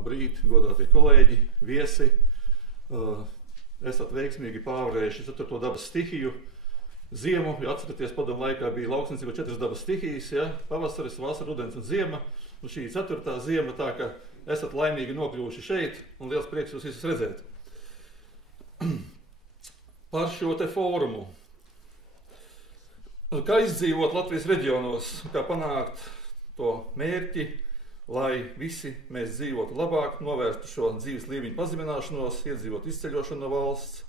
Labrīt, godātie kolēģi, viesi. Esat veiksmīgi pārvarējuši 4. dabas stihiju. Ziemu, ja atceraties, padomu laikā bija lauksniecība 4 dabas stihijas, ja? Pavasaris, vasara, rudens un ziema. Un šī 4. ziema, tā ka esat laimīgi nokļuvuši šeit, un liels prieks jūs visus redzēt. Par šo te fórumu. Kā izdzīvot Latvijas reģionos, kā panākt to mērķi, lai visi mēs dzīvotu labāk, novērstu šo dzīves līmeņu pazemināšanos, iedzīvot izceļošanu no valsts.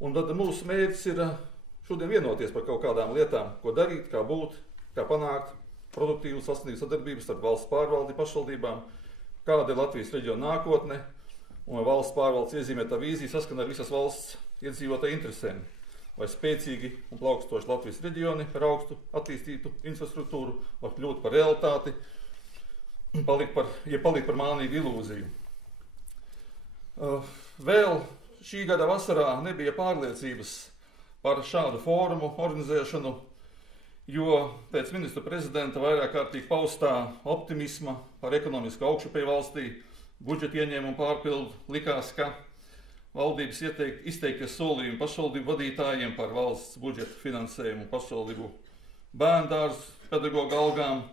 Un tad mūsu mērķis ir šodien vienoties par kaut kādām lietām, ko darīt, kā būt, kā panākt produktīvu sasniegt sadarbības starp valsts pārvaldi, pašvaldībām, kāda ir Latvijas reģiona nākotne, un valsts pārvaldes iezīmētā vīzija saskana ar visas valsts iedzīvotāju interesēm, lai spēcīgi un plaukstoši Latvijas reģioni ar augstu attīstītu infrastruktūru var kļūt par realitāti, palikt par mānīgu ilūziju. Vēl šī gada vasarā nebija pārliecības par šādu fórumu organizēšanu, jo pēc ministra prezidenta vairāk kārtīgi paustā optimisma par ekonomisku augšupēju valstī, budžeta ieņēmumu pārpildu likās, ka valdības izteiktie solījumi pašvaldību vadītājiem par valsts budžeta finansējumu pašvaldību bērndārzu pedagoģu algām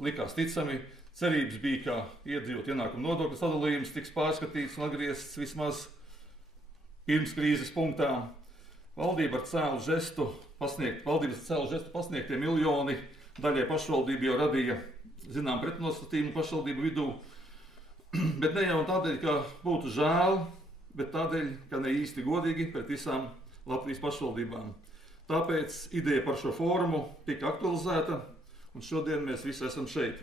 likās ticami. Cerības bija, ka iedzīvot ienākumu nodokļu sadalījums tiks pārskatīts un atgriezts vismaz pirms krīzes punktā. Valdības cēlu žestu pasniegtie miljoni daļai pašvaldību jau radīja zinām pretnostatījumu pašvaldību vidū, bet ne jau tādēļ, ka būtu žēl, bet tādēļ, ka ne īsti godīgi pret visām Latvijas pašvaldībām. Tāpēc ideja par šo fórumu tika aktualizēta, un šodien mēs visi esam šeit.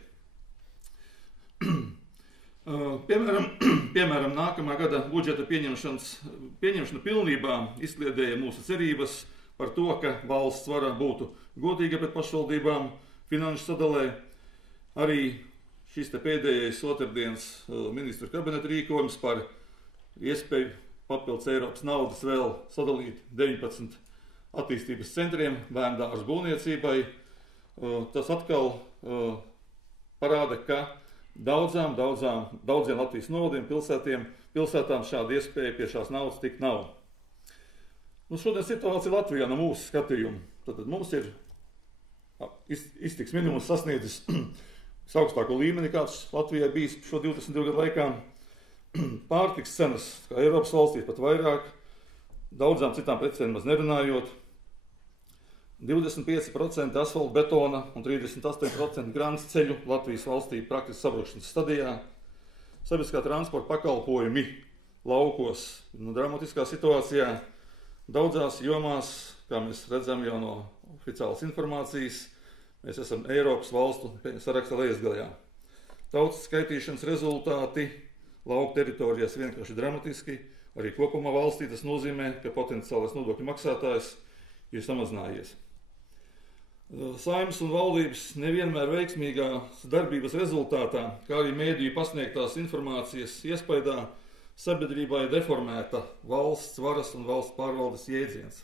Piemēram, nākamā gada budžeta pieņemšana pilnībā izkliedēja mūsu cerības par to, ka valsts vara būtu godīga pret pašvaldībām finanšu sadalē. Arī šis te pēdējais otrdienas ministru kabineta rīkojums par iespēju papildus Eiropas naudas vēl sadalīt 19 attīstības centriem bērndārzu būvniecībai. Tas atkal parāda, ka daudziem Latvijas novadiem, pilsētām šāda iespēja pie šās naudas tikt nav. Šodien situācija Latvijā no mūsu skatījuma. Tad mums ir iztiks minimums sasniedzis augstāko līmeni, kāds Latvijai bijis šo 22 gadu laikā. Pārtiks cenas, kā Eiropas valstīs, pat vairāk, daudzām citām precēm maz nerunājot. 25% asfalta betona un 38% grants ceļu Latvijas valstī praktiski sabrukšanas stadijā. Sabiedriskā transporta pakalpojumi laukos dramatiskā situācijā. Daudzās jomās, kā mēs redzam jau no oficiālas informācijas, mēs esam Eiropas valstu saraksta lejasgaļā. Tautas skaitīšanas rezultāti lauku teritorijās vienkārši dramatiski. Arī kopumā valstī tas nozīmē, ka potenciālais nodokļu maksātājs ir samazinājies. Saeimas un valdības nevienmēr veiksmīgās darbības rezultātā, kā arī mēdīju pasniegtās informācijas iespaidā, sabiedrībā ir deformēta valsts varas un valsts pārvaldes jēdziens.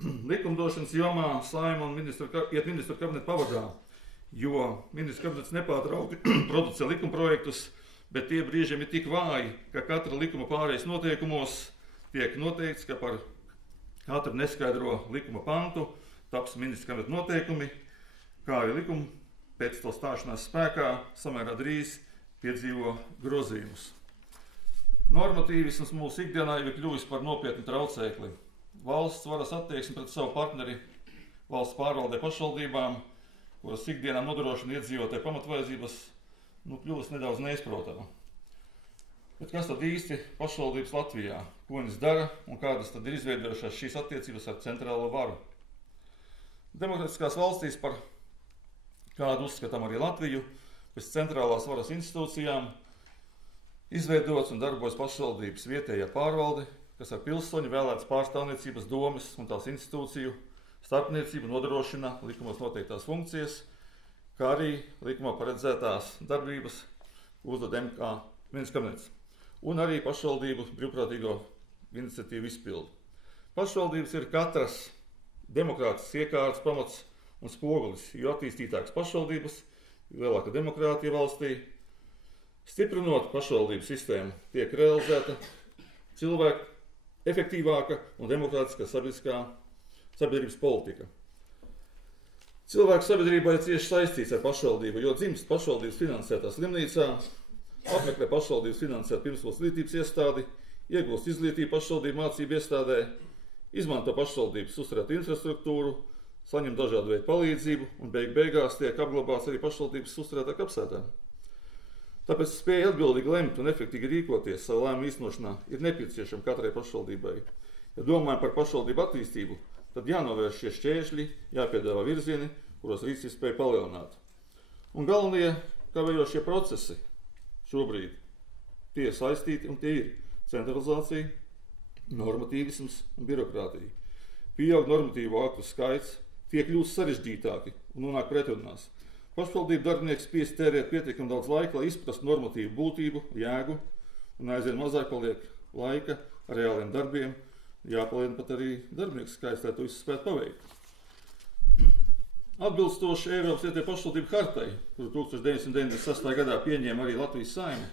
Likumdošanas jomā Saeima un ministru kabineta pavadā, jo ministru kabinets nepārtraukti producē likumprojektus, bet tie brīžiem ir tik vāji, ka katra likuma pārejas noteikumos tiek noteikts, ka par katru neskaidro likuma pantu taps ministru kabineta noteikumi, kā arī likumi pēc to stāšanās spēkā samērā drīz piedzīvo grozījumus. Normatīvisms mūsu ikdienā jau ir kļuvis par nopietnu traucēkli. Valsts varas attieksme pret savu partneri valsts pārvaldē pašvaldībām, kuras ikdienā nodrošina iedzīvotāju pamatvajadzības, kļuvis nedaudz neizprotama. Bet kas tad īsti pašvaldības Latvijā? Ko viņas dara un kādas tad ir izveidojušās šīs attiecības ar centrālo varu? Demokrātiskās valstīs, par kādu uzskatām arī Latviju, pēc centrālās varas institūcijām, izveidots un darbojas pašvaldības vietējā pārvalde, kas ar pilsoņu vēlētas pārstāvniecības domes un tās institūciju starpniecību nodrošina likumos noteiktās funkcijas, kā arī likumā paredzētās darbības uzdod MK ministrs kabinets un arī pašvaldību brīvprātīgo iniciatīvu izpildu. Pašvaldības ir katras demokrātisks iekārtas pamats un spogulis, jo attīstītākas pašvaldības, jo lielāka demokrātija valstī, Stiprinot pašvaldību sistēmu, tiek realizēta cilvēku efektīvāka un demokrātiskā sabiedrības politika. Cilvēku sabiedrībā ir cieši saistīts ar pašvaldību, jo dzimst pašvaldības finansētā slimnīcā, apmeklē pašvaldības finansēt pirmskolas izglītības iestādi, iegūst izglītību pašvaldību mācību iestādē, izmanto pašvaldības uzturētu infrastruktūru, saņem dažādu veidu palīdzību un beigās tiek apglabāts arī pašvaldības uzturētā kapsētā. Tāpēc spēja atbildīgi lemt un efektīvi rīkoties savu lēmumu īstenošanā ir nepieciešama katrai pašvaldībai. Ja domājam par pašvaldību attīstību, tad jānovērš šie šķēršļi, jāpiedāvā virzieni, kuros rīcības spēja palielināt. Un galvenie kavējošie procesi šobrīd tie ir saistīti un tie ir centralizācija, normatīvisms un birokrātija. Pieaug normatīvo aktu skaits, tie kļūst sarežģītāki un nonāk pretrunās. Pašvaldību darbinieks spiest tērēt pietiekami daudz laika, lai izprastu normatīvu būtību, jēgu, un aizvien mazāk paliek laika reāliem darbiem, jāpalielina pat arī darbinieku skaits, lai to visu spētu paveikt. Atbilstoši Eiropas vietējo pašvaldību hartai, kuru 1996. gadā pieņēma arī Latvijas Saeima,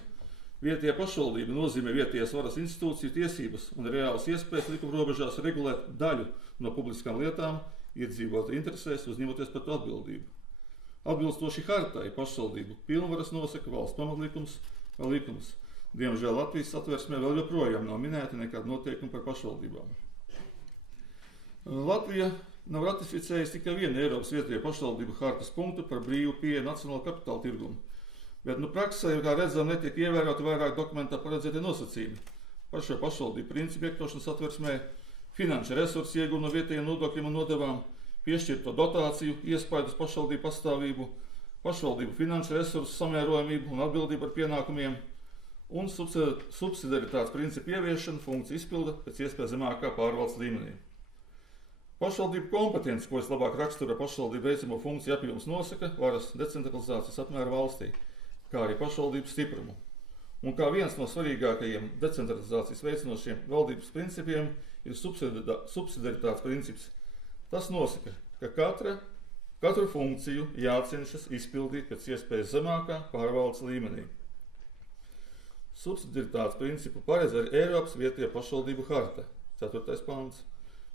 vietējā pašvaldība nozīmē vietējās varas institūciju tiesības un reālas iespējas likuma robežās regulēt daļu no publiskām lietām, iedzīvotāju interesēs, uzņemoties par to atbildību. Atbilstoši hartai pašvaldību pilnvaras nosaka valsts pamatlikums vai likums. Diemžēl Latvijas satversmē vēl joprojām nav minēti nekādi noteikumi par pašvaldībām. Latvija nav ratificējusi tikai vienu Eiropas vietējo pašvaldību hartas punktu par brīvu pieeju nacionālo kapitāla tirgumu. Bet praksē, kā redzam, netiek ievēroti vairāk dokumentā paredzētie nosacījumi. Par šo pašvaldību principu iekļaušanas satversmē, finanšu resursu iegūšanu no vietējiem nodokļiem un nodevām, piešķirto dotāciju, iespaidus pašvaldību pastāvību, pašvaldību finanšu resursu samērojamību un atbildību par pienākumiem un subsidiaritātes principu ieviešanu funkciju izpilda pēc iespējas zemākā pārvaldes līmenī. Pašvaldību kompetences, ko vislabāk raksturo pašvaldību veicamo funkciju apjoms nosaka varas decentralizācijas apmēru valstī, kā arī pašvaldību stiprumu. Un kā viens no svarīgākajiem decentralizācijas veicinošiem valdības principiem ir subsidiaritātes princips. Tas nosaka, ka katru funkciju jācenšas izpildīt pēc iespējas zemākā pārvaldes līmenī. Subsidiaritātes principu paredz arī Eiropas vietējo pašvaldību harta, 4. pants,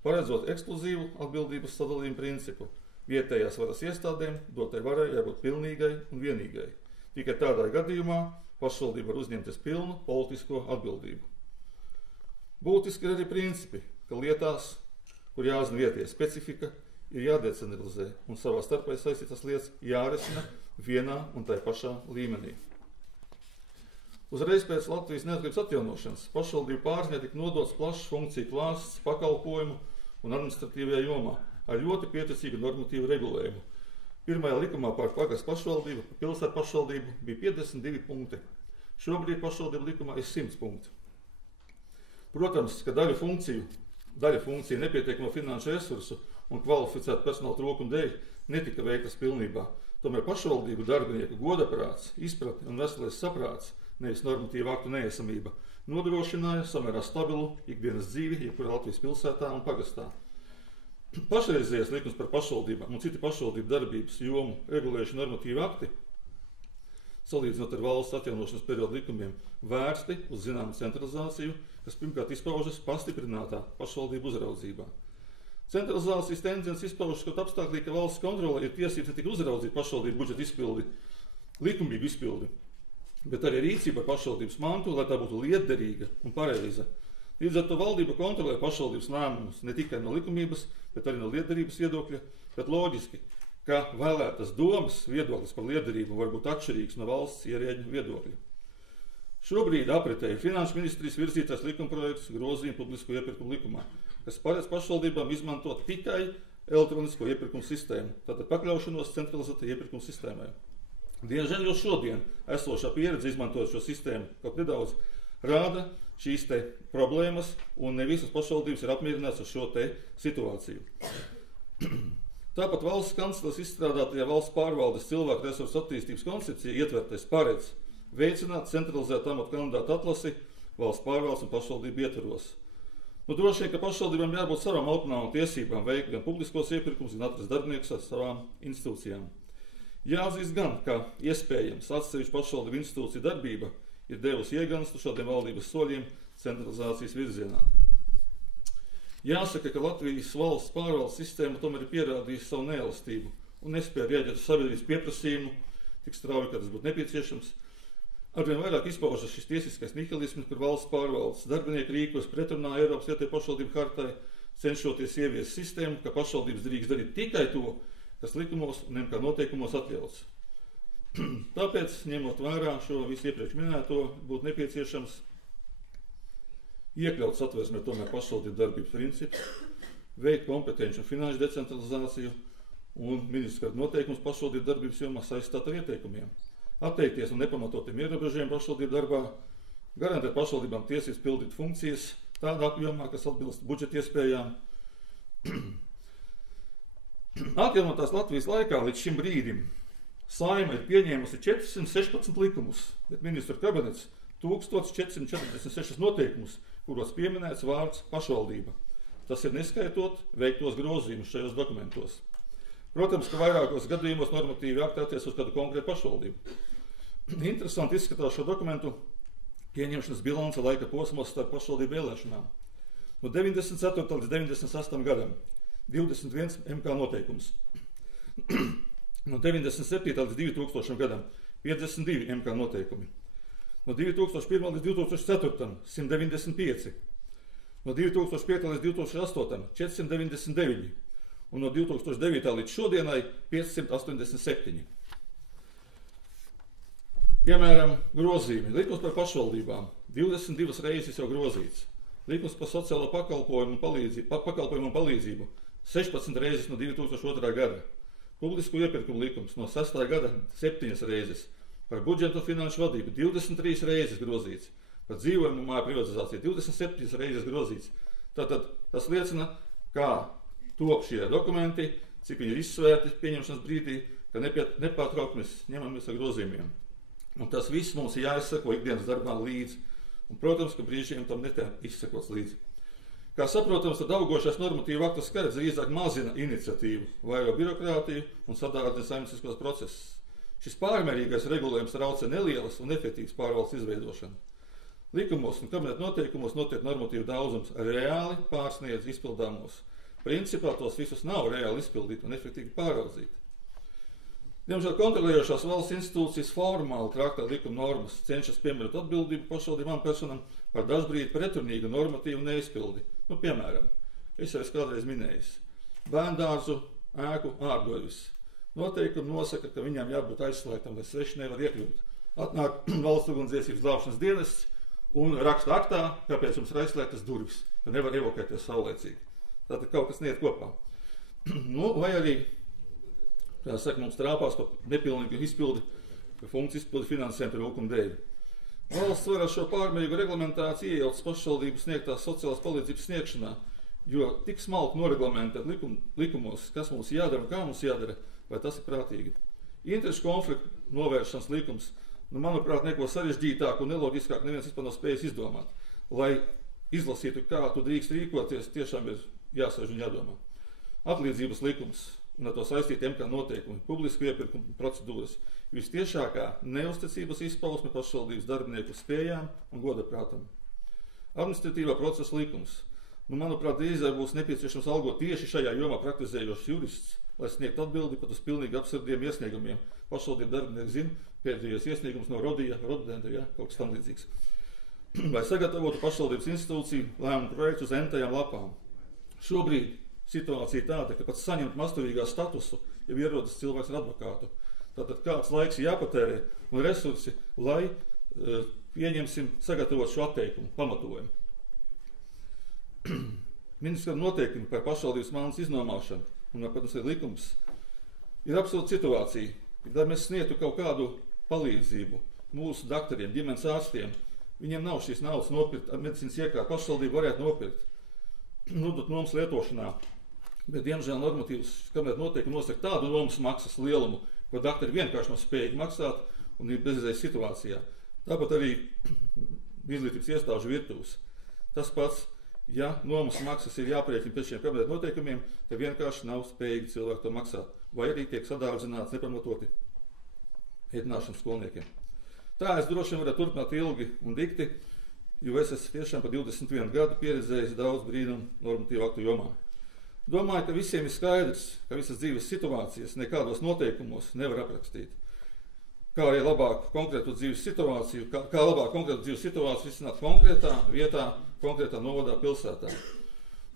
paredzot ekskluzīvu atbildības sadalījumu principu. Vietējās varas iestādēm dotai varai jābūt pilnīgai un vienīgai. Tikai tādā gadījumā pašvaldība var uzņemties pilnu politisko atbildību. Būtiski ir arī principi, ka lietās, kur jāzina vietējā specifika, ir jādecentralizē un savā starpā saistītas lietas jārisina vienā un tai pašā līmenī. Uzreiz pēc Latvijas neatkarības atjaunošanas pašvaldību pārziņā tika nodots plašs funkciju klāsts pakalpojumu un administratīvajā jomā ar ļoti pieticīgu normatīvu regulējumu. Pirmajā likumā par pagastu pašvaldību, pilsētu pašvaldību bija 52 punkti. Šobrīd pašvaldību likumā ir 100 punkti. Protams, ka daļa funkciju nepietiekamo finanšu resursu un kvalificētu personāla trūkuma dēļ netika veiktas pilnībā. Tomēr pašvaldību darbinieku godaprāts, izpratne un veselais saprāts, nevis normatīva aktu neesamība, nodrošināja samērā stabilu ikdienas dzīvi jebkurā Latvijas pilsētā un pagastā. Pašreizējais likums par pašvaldībām un citi pašvaldību darbības jomu regulējuši normatīvi akti, salīdzinot ar valsts atjaunošanas periodu likumiem, vērsti uz zināmu centralizāciju, kas pirmkārt izpaužas pastiprinātā pašvaldību uzraudzībā. Centralizācijas tendences izpaužas kaut apstākļī, ka valsts kontrole ir tiesības ne tikai uzraudzīt pašvaldību budžeta izpildi, likumīgu izpildi, bet arī rīcība ar pašvaldības mantu, lai tā būtu lietderīga un pareiza. Līdz ar to valdība kontrolē pašvaldības lēmumus ne tikai no likumības, bet arī no lietderības viedokļa, bet loģiski, ka vēlētas domas viedoklis par lietderību var būt atšķirīgs no valsts ierēģu viedokļa. Šobrīd apritē ir Finanšu ministrijas virzītais likumprojekts grozījumu publisko iepirkumu likumā, kas paredz pašvaldībām izmantot tikai elektronisko iepirkumu sistēmu, tātad pakļaušanos centralizētai iepirkumu sistēmai. Diemžēl jau šodien esošā pieredze izmantojot šo sistēmu kaut nedaudz rāda šīs te problēmas, un ne visas pašvaldības ir apmierināts ar šo te situāciju. Tāpat valsts kanclers izstrādātajā valsts pārvaldes cilvēku resursu attīstības koncepcija ietvertais paredz veicināt centralizētu amatu kandidātu atlasi valsts pārvaldes un pašvaldību ietveros. Droši vien, ka pašvaldībām jābūt savām autonomām tiesībām veikt gan publiskos iepirkumus, gan atrast darbiniekus ar savām institūcijām. Jāatzīst gan, ka iespējams atsevišķu pašvaldību institūciju darbība ir devusi ieganstu šādiem valdības soļiem centralizācijas virzienā. Jāsaka, ka Latvijas valsts pārvaldes sistēma tomēr ir pierādījusi savu neelastību un nespēja rēģēt uz sabiedrības pieprasījumu tik strauji, kā tas būtu nepieciešams. Arvien vairāk izpaužas šis tiesiskais nihilisms, kur valsts pārvaldes darbinieki rīkos pretrunā Eiropas vietējo pašvaldību hartai, cenšoties ieviest sistēmu, ka pašvaldības drīkst darīt tikai to, kas likumos un MK noteikumos atļauts. Tāpēc, ņemot vērā šo visu iepriekš minēto, būtu nepieciešams iekļaut satversmē tomēr pašvaldību darbības principus, veikt kompetenci un finanšu decentralizāciju un ministru noteikumus pašvaldību darbības jomā saistāt ar ieteikumiem, atteikties no nepamatotiem ierobežojumiem pašvaldību darbā, garantēt pašvaldībām tiesības pildīt funkcijas tādā apjomā, kas atbilst budžeta iespējām. Atjaunotās Latvijas laikā līdz šim brīdim Saeima ir pieņēmusi 416 likumus, bet ministru kabinets 1446 noteikumus, kuros pieminēts vārds pašvaldība. Tas ir neskaitot veiktos grozījumus šajos dokumentos. Protams, ka vairākos gadījumos normatīvi akti attiecas uz kādu konkrētu pašvaldību. Interesanti izskatās šo dokumentu pieņemšanas bilance laika posmos starp pašvaldību vēlēšanām. No 94. līdz 98. gadam 21 MK noteikums. No 97. līdz 2000 gadam 52 MK noteikumi. No 2001. līdz 2004. 195. No 2005. līdz 2008. 499. Un no 2009. līdz šodienai 587. Piemēram, grozījumi. Likums par pašvaldībām 22 reizes jau grozīts. Likums par sociālo pakalpojumu un palīdzību 16 reizes no 2002. gada. Publisko iepirkumu likums no 6. gada 7 reizes. Par budžetu un finanšu vadību 23 reizes grozīts. Par dzīvojumu māju privatizāciju 27 reizes grozīts. Tātad tas liecina, kā top šie dokumenti, cik viņi ir izsvērti pieņemšanas brīdī, ka nepārtraukti mēs ņemamies ar grozījumiem. Un tas viss mums ir jāizsako ikdienas darbā līdzi. Un, protams, ka brīžiem tam netiek izsakots līdzi. Kā saprotams, tad augošais normatīvu aktu skaits drīzāk mazina iniciatīvu, vairo birokrātiju un sadārdzina saimnieciskos procesus. Šis pārmērīgais regulējums traucē nelielas un efektīvas pārvaldes izveidošanu. Likumos un kabineta noteikumos notiek normatīvu daudzums reāli pārsniedz izpildāmos. Principā tos visus nav reāli izpildīt un efektīvi pāraudzīt. Diemžēl kontrolējošās valsts institūcijas formāli traktā likuma normas cenšas piemērot atbildību pašvaldībām personam par dažbrīd pretrunīgu normatīvu neizpildi. Piemēram, es jau kādreiz minējis, bērndārzu ēku ārgovis. Noteikumi nosaka, ka viņām jābūt aizslēgtam, lai sveši nevar iekļūt. Atnāk valsts ugunsdzēsības glābšanas dienests un raksta aktā, kāpēc jums ir aizslēgtas durvis, ka nevar evokēties saulēcīgi. Tātad kaut kas neiet kopā. Vai arī, kā saka, mums trāpās par nepilnīgu izpildi, ka funkciju izpildi finansējumu trūkumu dēļ. Valsts var ar šo pārmērīgu reglamentāciju iejaucas pašvaldības sniegtās sociālās palīdzības sniegšanā, jo tik smalki noreglamentēt likumos, kas mums jādara un kā mums jādara, vai tas ir prātīgi. Interešu konfliktu novēršanas likums, manuprāt, neko sarežģītāku un neloģiskāku neviens vispār nav spējis izdomāt. Lai izlasītu, kā tu drīkst rīkoties, tiešām ir jāsēž un jādomā. Atlīdzības likums un ar to saistīti MK noteikumi, publisku iepirkumu procedūras, vistiešākā neusticības izpausme pašvaldības darbinieku spējām un godaprātam. Administratīvā procesa likums. Manuprāt, drīzāk būs nepieciešams algot tieši šajā jomā praktizējošs jurists, lai sniegt atbildi pat uz pilnīgi absurdiem iesniegumiem. Pašvaldību darbinieki zina, pēdējos iesniegums no Rodenta, kaut kas tam līdzīgs. Lai sagatavotu pašvaldības institūciju lēmumu projektu uz entajām lapām. Šobrīd situācija tāda, ka pat saņemt masturīgā statusu, jau ierodas cilvēks ar advokātu. Tātad kāds laiks jāpatērē un resursi, lai pieņemsim sagatavot šo atteikumu, pamatojumu. Ministra noteikumi par pašvaldības mājas iznomāšanu un, protams, ir likums, ir absolūta situācija, kad mēs sniegtu kaut kādu palīdzību mūsu doktoriem, ģimenes ārstiem, viņiem nav šīs naudas nopirkt, medicīnas iekārtu pašvaldību varētu nopirkt, nodot nomas lietošanā, bet, diemžēl, normatīvas kabineta noteikumi nosaka tādu nomas maksas lielumu, ko doktori vienkārši nav spējīgi maksāt un ir bezizējas situācijā. Tāpat arī izglītības iestāžu virtuves. Tas pats, ja nomas maksas ir jāprēķina pēc šiem kabineta noteikumiem, tad vienkārši nav spējīgi cilvēki to maksāt, vai arī tiek sadārdzināts nepamatoti ēdināšanu skolniekiem. Tā es droši vien varētu turpināt ilgi un dikti, jo es esmu tiešām par 21 gadu pieredzējis daudz brīnumu normatīvu aktu jomā. Domāju, ka visiem ir skaidrs, ka visas dzīves situācijas nekādos noteikumos nevar aprakstīt. Kā arī labāk konkrētu dzīves situāciju, kā labāk konkrētu dzīves situāciju risināt konkrētā vietā, konkrētā novadā, pilsētā.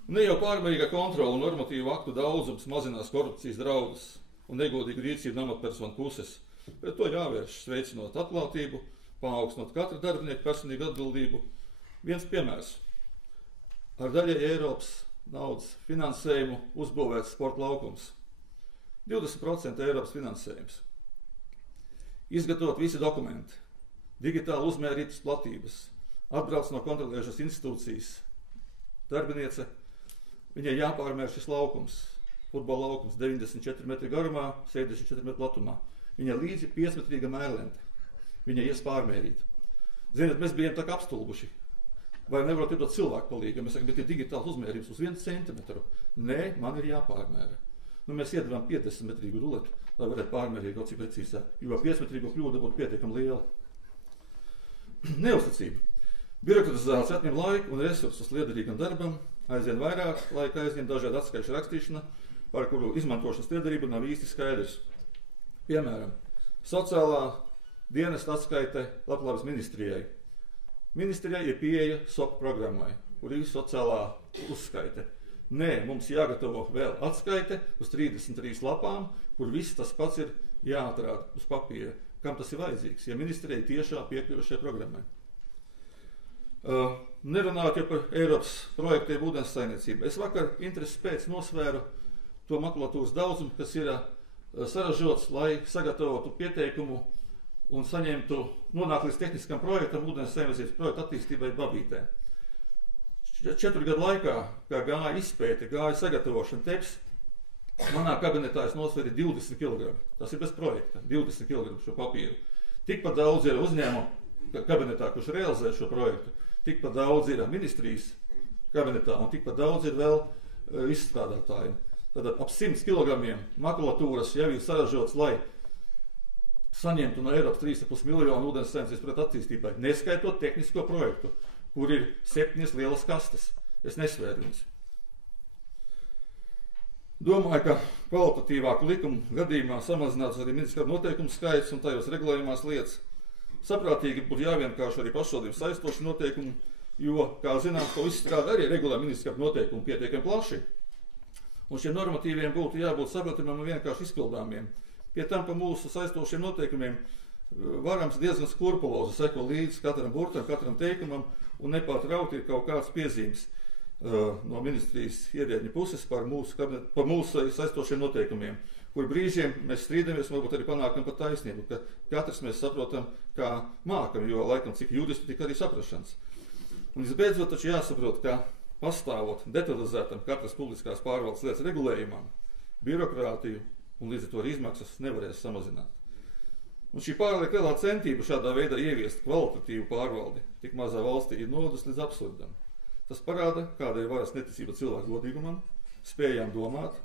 Ne jau pārmērīga kontrola un normatīvu aktu daudzums mazinās korupcijas draudus un negodīgu rīcību no amatpersonu puses, bet to jāvērš veicinot atklātību, paaugstinot katra darbinieka personīgu atbildību. Viens piemērs. Ar daļai Eiropas naudas finansējumu uzbūvēts sporta laukums. 20% Eiropas finansējums. Izgatavot visi dokumenti, digitāli uzmērītas platības, atbrauc no kontrolējušas institūcijas darbiniece, viņai jāpārmēr šis laukums, futbola laukums 94 metri garumā, 74 metri platumā. Viņai līdzi 5-metrīga mērlente. Viņai ies pārmērīt. Ziniet, mēs bijām tā kā apstulbuši. Vai nevarat iedot cilvēku palīgu? Mēs sakām, bet ir digitāls uzmērījums uz 1 centimetru. Nē, man ir jāpārmēra. Mēs iedavām 50-metrīgu ruletu, lai varētu pārmērīt kaut cik precīzāk, jo 5-metrīgo kļūda būtu pietiekami liela. Neuzticība. Birokratizācija atņem laiku un resursus liederīgam darbam, aizvien vairāk laika aizņem dažādu atskaišu rakstīšana, par kuru izmantošanas liederību nav īsti skaidrs. Piemēram, sociālā dienesta atskaite Labklājības ministrijai. Ministrijai ir pieeja SOP programmai, kur ir sociālā uzskaite. Nē, mums jāgatavo vēl atskaite uz 33 lapām, kur viss tas pats ir jāatrāda uz papīra. Kam tas ir vajadzīgs, ja ministrijai tiešā piekļuva šai programmai? Nerunājot jau par Eiropas projektiem ūdens saimniecību. Es vakar intereses pēc nosvēru to makulatūras daudzumu, kas ir saražots, lai sagatavotu pieteikumu un saņemtu nonāk līdz tehniskam projektam ūdens saimniecības projekta attīstībai Babītē. 4 gadu laikā, kā gāja izpēte, gāja sagatavošana teps, manā kabinetā es nosvēru 20 kg. Tas ir bez projekta, 20 kg šo papīru. Tikpat daudz ir uzņēmumu kabinetā, kurš realizē šo projektu, tikpat daudz ir ministrijas kabinetā un tikpat daudz ir vēl izstrādātājiem. Tātad ap 100 kg makulatūras jau ir saražots, lai saņemtu no Eiropas 3,5 miljonu ūdens saimniecības projekta attīstībai, neskaitot tehnisko projektu, kur ir 7 lielas kastes. Es nesvēru viņas. Domāju, ka kvalitatīvāku likumu gadījumā samazināts arī ministra noteikumu skaits un tajos regulējumās lietas. Saprātīgi būtu jāvienkāršo arī pašvaldību saistoši noteikumi, jo, kā zināms, to izstrādā arī regulē ministra noteikumi pietiekami plaši. Un šiem normatīviem būtu jābūt saprotamiem un vienkārši izpildāmiem. Pie tam pa mūsu saistošiem noteikumiem varams diezgan skrupulozi seko līdz katram burtam, katram teikumam un nepārtraukti ir kaut kāds piezīmes no ministrijas ierēdņu puses par mūsu saistošiem noteikumiem, kur brīžiem mēs strīdamies, varbūt arī panākam par taisnību, ka katrs mēs saprotam, kā mākam, jo laikam cik juristi, tik arī saprašanas. Un visbeidzot taču jāsaprot, ka pastāvot detalizētam katras publiskās pārvaldes lietas regulējumam, birokrātiju un līdz ar to izmaksas nevarēs samazināt. Un šī pārliek lielā centība šādā veidā ieviest kvalitatīvu pārvaldi tik mazā valstī ir novedus līdz absurdam. Tas parāda, kāda ir varas neticība cilvēku godīgumam, spējām domāt,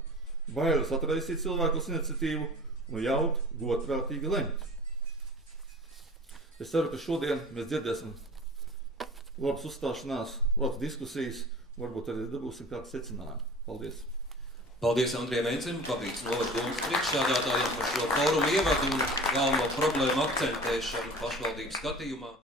bailes atraisīt cilvēkus iniciatīvu un ļaut godprātīgi lemt. Es ceru, ka šodien mēs dzirdēsim labas uzstāšanās, labas diskusijas, varbūt arī dabūsim kādu secinājumu. Paldies! Paldies Andrijam Vencim, Babītas novada domas priekšsēdētājiem par šo fórumu ievadu un galveno problēmu akcentēšanu pašvaldības skatījumā.